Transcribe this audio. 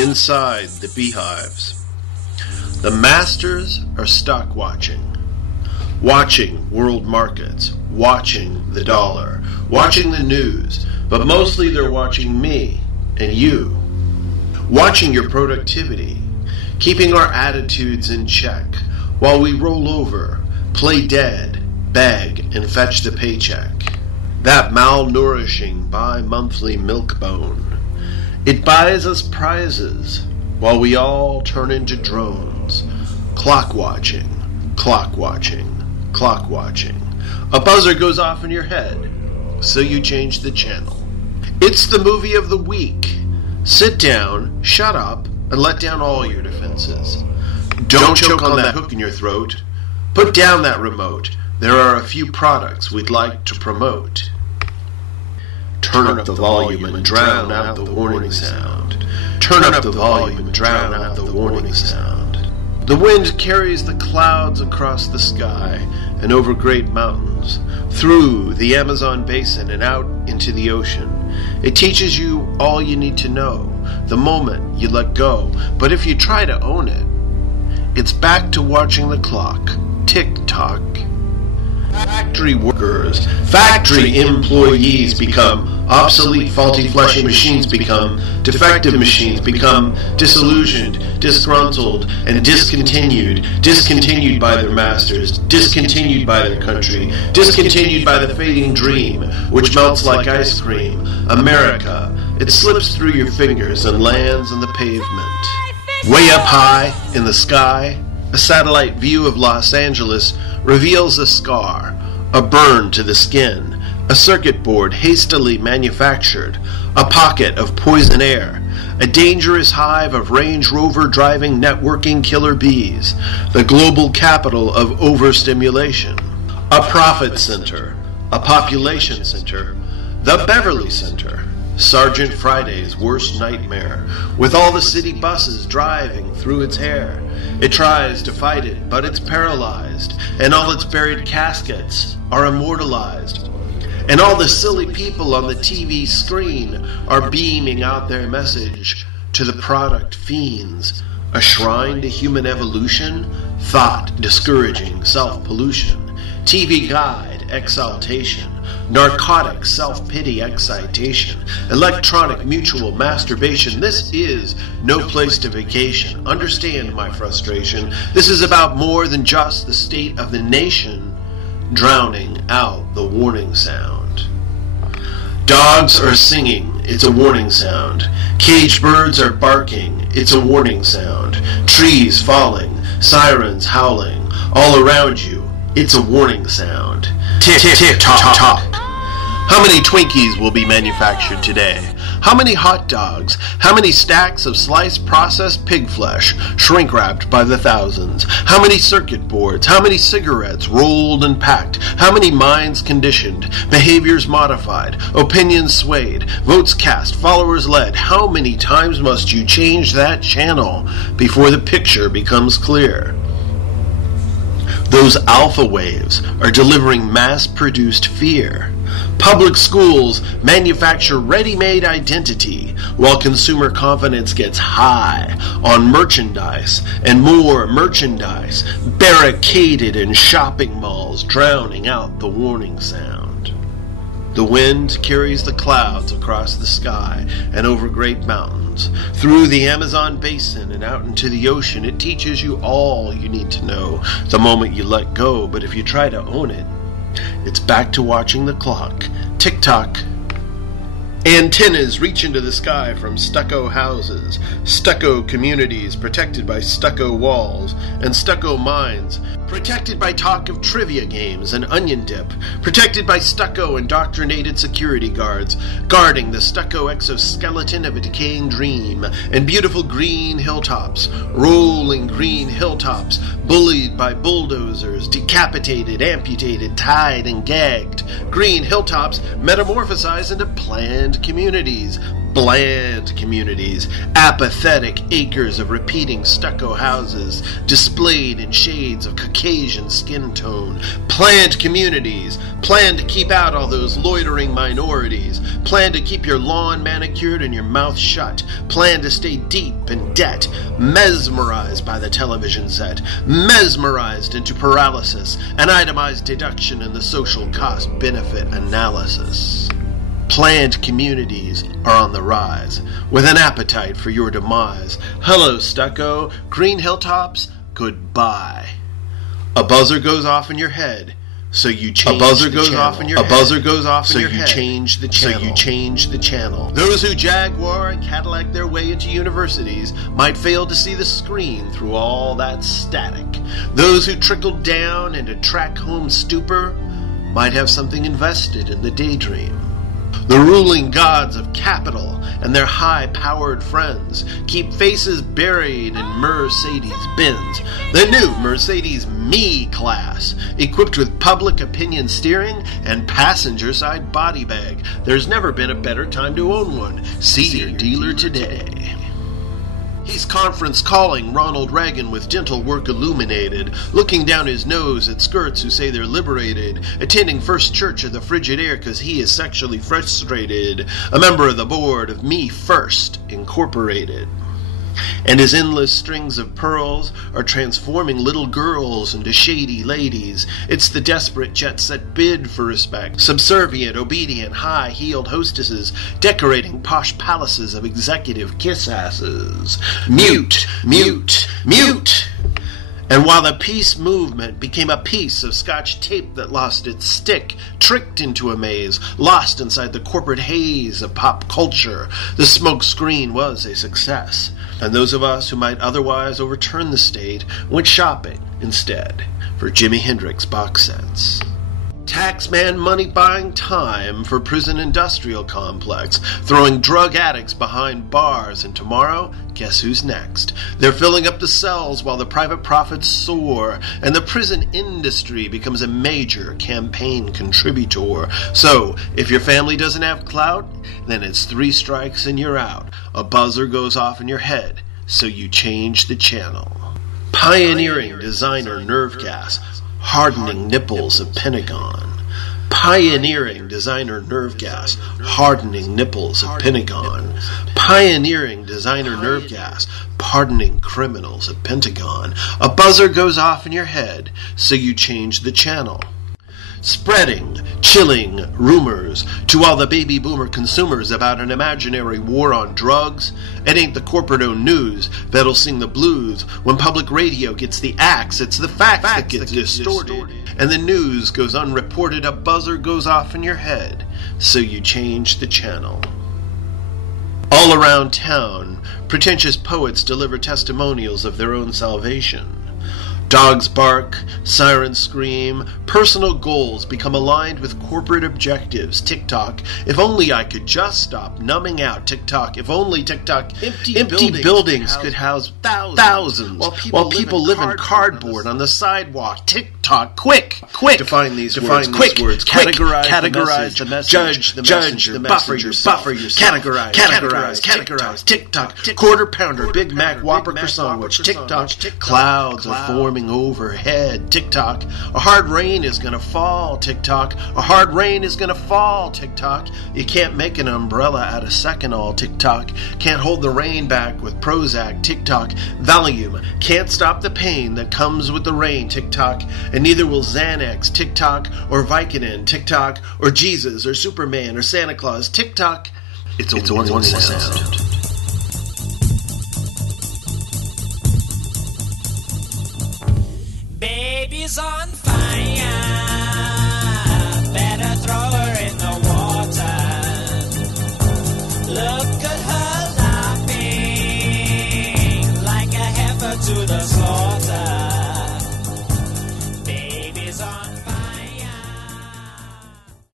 inside the beehives. The masters are stock watching world markets, watching the dollar, watching the news, but mostly they're watching me and you, watching your productivity, keeping our attitudes in check while we roll over, play dead, beg, and fetch the paycheck. That malnourishing bi-monthly milk bone, it buys us prizes while we all turn into drones, clock watching, clock watching, clock watching. A buzzer goes off in your head, so you change the channel. It's the movie of the week. Sit down, shut up, and let down all your defenses. Don't choke on that hook in your throat. Put down that remote. There are a few products we'd like to promote. Turn up the volume and drown out the warning sound. Turn up the volume and drown out the warning sound. The wind carries the clouds across the sky and over great mountains, through the Amazon basin and out into the ocean. It teaches you all you need to know the moment you let go. But if you try to own it, it's back to watching the clock tick-tock. Factory workers, factory employees become obsolete, faulty, fleshy machines become defective machines, become disillusioned, disgruntled, and discontinued by their masters, discontinued by their country, discontinued by the fading dream, which melts like ice cream. America, it slips through your fingers and lands on the pavement. Way up high in the sky, a satellite view of Los Angeles reveals a scar, a burn to the skin, a circuit board hastily manufactured, a pocket of poison air, a dangerous hive of Range Rover driving networking killer bees, the global capital of overstimulation, a profit center, a population center, the Beverly Center, Sergeant Friday's worst nightmare, with all the city buses driving through its hair. It tries to fight it, but it's paralyzed, and all its buried caskets are immortalized. And all the silly people on the TV screen are beaming out their message to the product fiends. A shrine to human evolution, thought discouraging self-pollution, TV guide exaltation, narcotic self-pity excitation, electronic mutual masturbation. This is no place to vacation. Understand my frustration. This is about more than just the state of the nation, drowning out the warning sound. Dogs are singing, it's a warning sound. Caged birds are barking, it's a warning sound. Trees falling, sirens howling, all around you, it's a warning sound. Tick, tick, tock, tock. How many Twinkies will be manufactured today? How many hot dogs? How many stacks of sliced processed pig flesh, shrink-wrapped by the thousands? How many circuit boards? How many cigarettes rolled and packed? How many minds conditioned? Behaviors modified? Opinions swayed? Votes cast? Followers led? How many times must you change that channel before the picture becomes clear? Those alpha waves are delivering mass-produced fear. Public schools manufacture ready-made identity, while consumer confidence gets high on merchandise and more merchandise, barricaded in shopping malls, drowning out the warning sound. The wind carries the clouds across the sky and over great mountains, through the Amazon basin and out into the ocean. It teaches you all you need to know the moment you let go, but if you try to own it, it's back to watching the clock tick-tock. Antennas reach into the sky from stucco houses, stucco communities protected by stucco walls, and stucco minds protected by talk of trivia games and onion dip, protected by stucco indoctrinated security guards, guarding the stucco exoskeleton of a decaying dream, and beautiful green hilltops, rolling green hilltops, bullied by bulldozers, decapitated, amputated, tied, and gagged. Green hilltops metamorphosize into planned communities, Bland communities, apathetic acres of repeating stucco houses displayed in shades of Caucasian skin tone. Planned communities, plan to keep out all those loitering minorities, plan to keep your lawn manicured and your mouth shut, plan to stay deep in debt, mesmerized by the television set, mesmerized into paralysis, an itemized deduction in the social cost-benefit analysis. Planned communities are on the rise, with an appetite for your demise. Hello, stucco, green hilltops, goodbye. A buzzer goes off in your head, so you change the channel. Those who Jaguar and Cadillac their way into universities might fail to see the screen through all that static. Those who trickled down into track home stupor might have something invested in the daydream. The ruling gods of capital and their high-powered friends keep faces buried in Mercedes-Benz, the new Mercedes Me class, equipped with public opinion steering and passenger-side body bag. There's never been a better time to own one. See your dealer today. He's conference calling Ronald Reagan with dental work illuminated, looking down his nose at skirts who say they're liberated, attending First Church of the Frigid Air because he is sexually frustrated, a member of the board of Me First Incorporated. And his endless strings of pearls are transforming little girls into shady ladies. It's the desperate jet-set bid for respect, subservient, obedient, high-heeled hostesses decorating posh palaces of executive kiss-asses. Mute, mute, mute! And while the peace movement became a piece of Scotch tape that lost its stick, tricked into a maze, lost inside the corporate haze of pop culture, the smoke screen was a success. And those of us who might otherwise overturn the state went shopping instead for Jimi Hendrix box sets. Taxman money buying time for prison industrial complex, throwing drug addicts behind bars, and tomorrow, guess who's next? They're filling up the cells while the private profits soar, and the prison industry becomes a major campaign contributor. So, if your family doesn't have clout, then it's 3 strikes and you're out. A buzzer goes off in your head, so you change the channel. Pioneering designer nerve gas, hardening nipples of Pentagon. Pioneering designer nerve gas, hardening nipples of Pentagon. Pioneering designer nerve gas, pardoning criminals of Pentagon. A buzzer goes off in your head, so you change the channel. Spreading, chilling rumors to all the baby boomer consumers about an imaginary war on drugs. It ain't the corporate-owned news that'll sing the blues when public radio gets the axe. It's the facts that get distorted. And the news goes unreported. A buzzer goes off in your head, so you change the channel. All around town, pretentious poets deliver testimonials of their own salvation. Dogs bark, sirens scream, personal goals become aligned with corporate objectives. TikTok, if only I could just stop numbing out. TikTok, if only TikTok, empty buildings could house thousands while people live in cardboard on the sidewalk. TikTok, quick, define these words, categorize the message, judge the buffer yourself, categorize, TikTok, quarter pounder, Big Mac, Whopper, croissant sandwich, TikTok, clouds are forming overhead, TikTok, a hard rain is gonna fall, TikTok, a hard rain is gonna fall, TikTok, you can't make an umbrella out of Seconal, TikTok, can't hold the rain back with Prozac, TikTok, Valium, can't stop the pain that comes with the rain, TikTok, and neither will Xanax, TikTok, or Vicodin, TikTok, or Jesus, or Superman, or Santa Claus, TikTok, it's only one sound. Baby's on fire, better throw her in the water. Look at her laughing like a heifer to the slaughter.